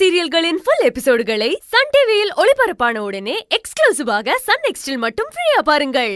சீரியல்களின் full எபிசோடுகளை Sun டிவியில் ஒளிபரப்பான உடனே எக்ஸ்க்ளூசிவாக சன் நெக்ஸ்டில் மட்டும் ஃப்ரீயா பாருங்கள்.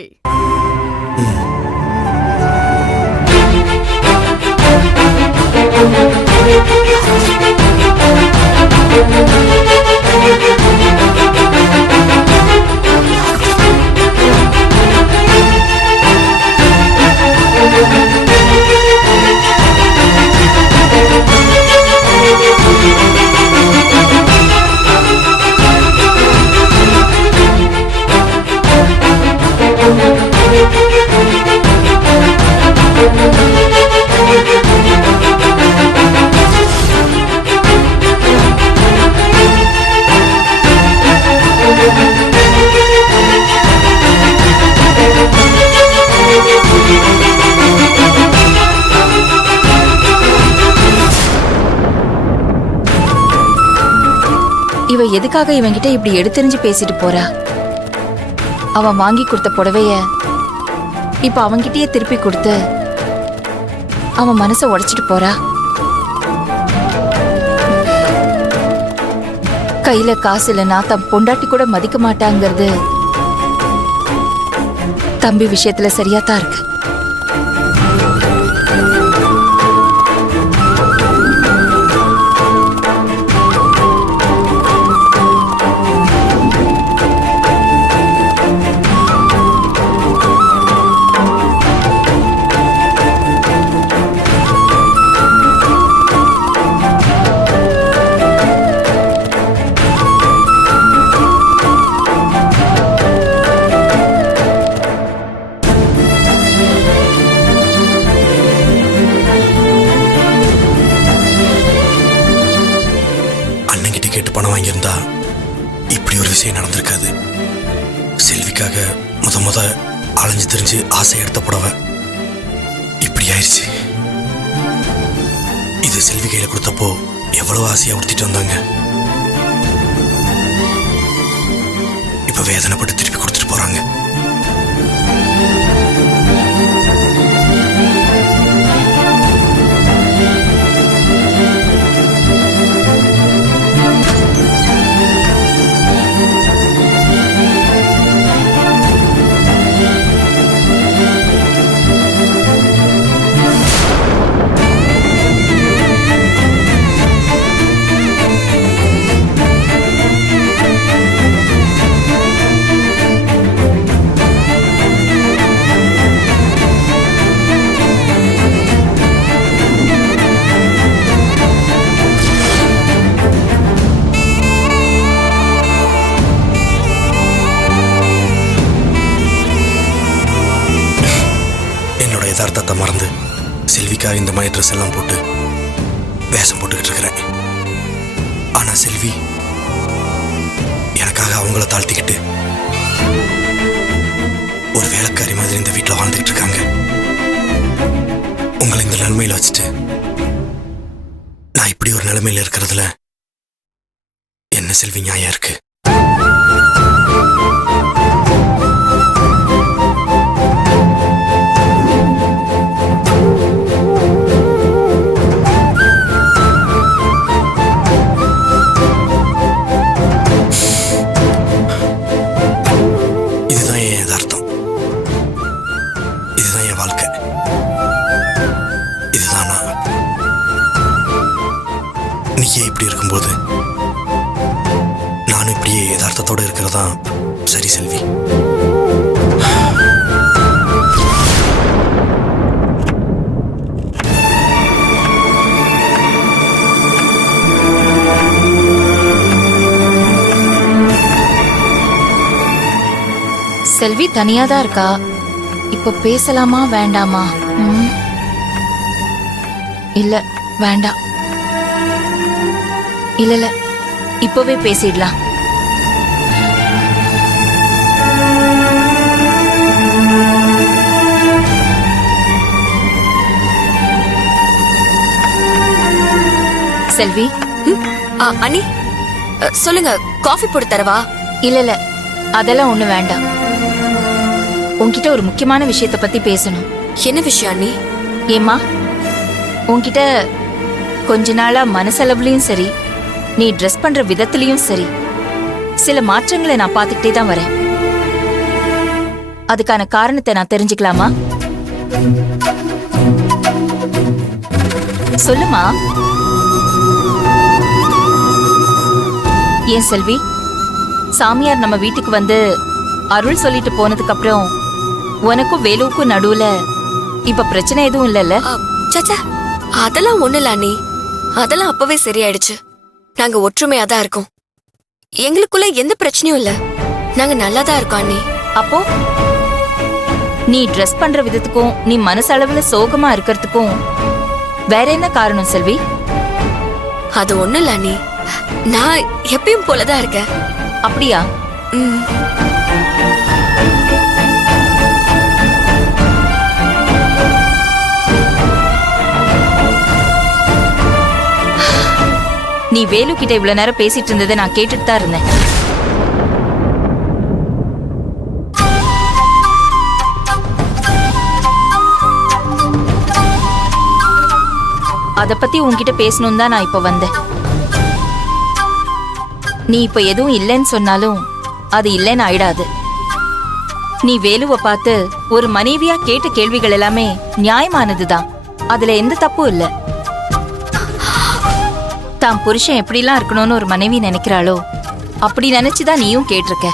இவ எதுக்காக இவன்கிட்ட இப்படி எடுத்தெறிஞ்சு பேசிட்டு போறா? அவன் வாங்கி கொடுத்த புடவைய இப்ப அவன்கிட்டயே திருப்பி கொடுத்து அவன் மனசை உடைச்சிட்டு போறா. கையில காசு இல்லைன்னா தம் பொண்டாட்டி கூட மதிக்க மாட்டாங்கிறது தம்பி விஷயத்துல சரியாத்தான் இருக்கு. பணம் வாங்கியிருந்தா இப்படி ஒரு விஷயம் நடந்திருக்காது. செல்விக்காக முத அலைஞ்சு தெரிஞ்சு ஆசை எடுத்த புடவை இப்படி ஆயிடுச்சு. இது செல்வி கையில கொடுத்தப்போ எவ்வளவு ஆசையா உடுத்திட்டு வந்தாங்க. இப்ப வேதனைப்பட்டு திருப்பி கொடுத்துட்டு போறாங்க. யதார்த்தத்தை மறந்து செல்விக்காக இந்த மாதிரி ட்ரெஸ் எல்லாம் போட்டு வேஷம் போட்டுக்கிட்டு இருக்கிறேன். ஆனா செல்வி எனக்காக அவங்கள தாழ்த்திக்கிட்டு ஒரு வேலைக்காரி மாதிரி இந்த வீட்டில் வாழ்ந்துகிட்டு இருக்காங்க. உங்களை இந்த நிலைமையில வச்சுட்டு நான் இப்படி ஒரு நிலைமையில இருக்கிறதுல என்ன செல்வி நியாயம் இருக்கு? நீயே இப்படி இருக்கும்போது நானும் இப்படியே யதார்த்தத்தோட இருக்கிறதா சரி செல்வி. செல்வி தனியாதான் இருக்கா. இப்ப பேசலாமா வேண்டாமா? இல்ல வேண்டாம். இல்ல இப்பவே பேசிடலாம். செல்வி. அண்ணி சொல்லுங்க, காஃபி போட்டு தரவா? இல்ல அதெல்லாம் ஒண்ணு வேண்டாம். உன்கிட்ட ஒரு முக்கியமான விஷயத்தை பத்தி பேசணும். என்ன விஷயம் அண்ணி? ஏமா உன்கிட்ட கொஞ்ச நாளா மனசளவுலயும் சரி நீ ட்ரெஸ் பண்ற விதத்திலயும் சரி சில மாற்றங்களை நான் பார்த்துக்கிட்டே தான் வரேன். அதுக்கான காரணத்தை நான் தெரிஞ்சுக்கலாமா? சொல்லுமா. ஏன் செல்வி, சாமியார் நம்ம வீட்டுக்கு வந்து அருள் சொல்லிட்டு போனதுக்கு அப்புறம் உனக்கும் வேலுவுக்கும் நடுவுல இப்ப பிரச்சனை எதுவும் இல்லல்ல? சச்சா, அதெல்லாம் ஒண்ணு இல்ல அண்ணி. அதெல்லாம் அப்பவே சரியாயிடுச்சு. நாங்க ஒற்றுமையா தான் இருக்கோம். எங்களுக்குள்ள எந்த பிரச்சனையும் இல்ல. நாங்க நல்லா தான் இருக்கோம் அண்ணி. அப்போ நீ ட்ரெஸ் பண்ற விதத்துக்கும் நீ மனசளவுல சோகமா இருக்கிறதுக்கும் வேற என்ன காரணம் செல்வி? அது ஒண்ணு இல்ல அண்ணி. நான் எப்பயும் போலதான் இருக்கேன். அப்படியா? ம். நீ வேலு கிட்ட இவ்வளவு நேரம் பேசிட்டு இருந்ததை நான் கேட்டுட்டு தான் இருந்தேன். அத பத்தி உன்கிட்ட பேசணும் தான் நான் இப்ப வந்தேன். நீ இப்ப எதுவும் இல்லைன்னு சொன்னாலும் அது இல்லைன்னு ஆயிடாது. நீ வேலுவை பார்த்து ஒரு மனைவியா கேட்ட கேள்விகள் எல்லாமே நியாயமானதுதான். அதுல எந்த தப்பும் இல்ல. தான் புருஷன் எப்படிலாம் இருக்கணும்னு ஒரு மனைவி நினைக்கிறாளோ அப்படி நினைச்சுதான் நீயும் கேட்டிருக்க.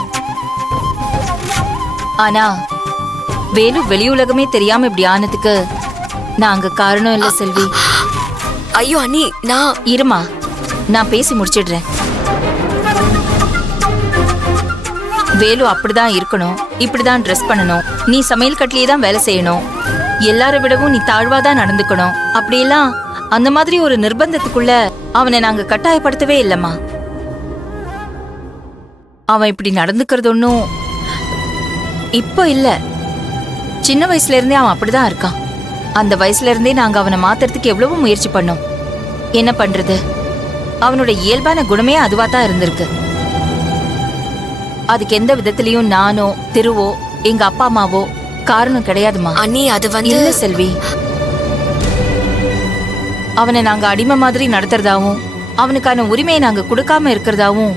ஆனா வேலு வெளி உலகமே தெரியாம இப்படி ஆனதுக்கு நான் அங்க காரணம் இல்ல செல்வி. ஐயோ அண்ணி, நான் இருமா, நான் பேசி முடிச்சிடுறேன். வேலு அப்படிதான் இருக்கணும், இப்படிதான் ட்ரெஸ் பண்ணணும், நீ சமையல் கட்டிலே தான் வேலை செய்யணும், எல்லாரை விடவும் நீ தாழ்வாதான் நடந்துக்கணும், அப்படியெல்லாம் அந்த மாதிரி ஒரு நிர்பந்தத்துக்குள்ள அவனை நாங்க கட்டாயப்படுத்தவே இல்லம்மா. அவன் இப்படி நடந்துக்கிறது ஒன்னும் இப்போ இல்ல, சின்ன வயசுல இருந்தே அவன் அப்படிதான் இருக்கான். அந்த வயசுல இருந்தே நாங்க அவனை மாத்துறதுக்கு எவ்வளவு முயற்சி பண்ணோம். என்ன பண்றது, அவனோட இயல்பான குணமே அதுவா தான் இருந்திருக்கு. அதுக்கு எந்த விதத்திலயும் நானோ திருவோ எங்க அப்பா அம்மாவோ காரணம் கிடையாதுமா. அண்ணி, அது வந்து இல்ல செல்வி, அவனை நாங்க அடிமை மாதிரி நடத்துறதாவும் அவனுக்கான உரிமையை நாங்க கொடுக்காம இருக்கிறதாவும்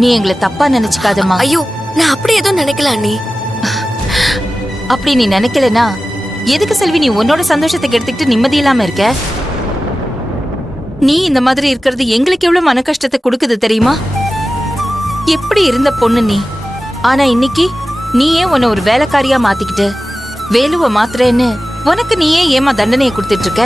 நீ எங்களை தப்பா நினைச்சுக்காதம்மா. ஐயோ, நான் அப்படி எதுவும் நினைக்கல அண்ணி. அப்படி நீ நினைக்கலனா எதுக்கு செல்வி நீ உன்னோட சந்தோஷத்தை எடுத்துக்கிட்டு நிம்மதி இல்லாம இருக்க? நீ இந்த மாதிரி இருக்கிறது எங்களுக்கு எவ்வளவு மன கஷ்டத்தை கொடுக்குது தெரியுமா? எப்படி இருந்த பொண்ணு நீ, ஆனா இன்னைக்கு நீயே உன்னை ஒரு வேலைக்காரியா மாத்திக்கிட்டு வேலுவை மாத்துறேன்னு உனக்கு நீயே ஏமா தண்டனையை கொடுத்துட்டு இருக்க?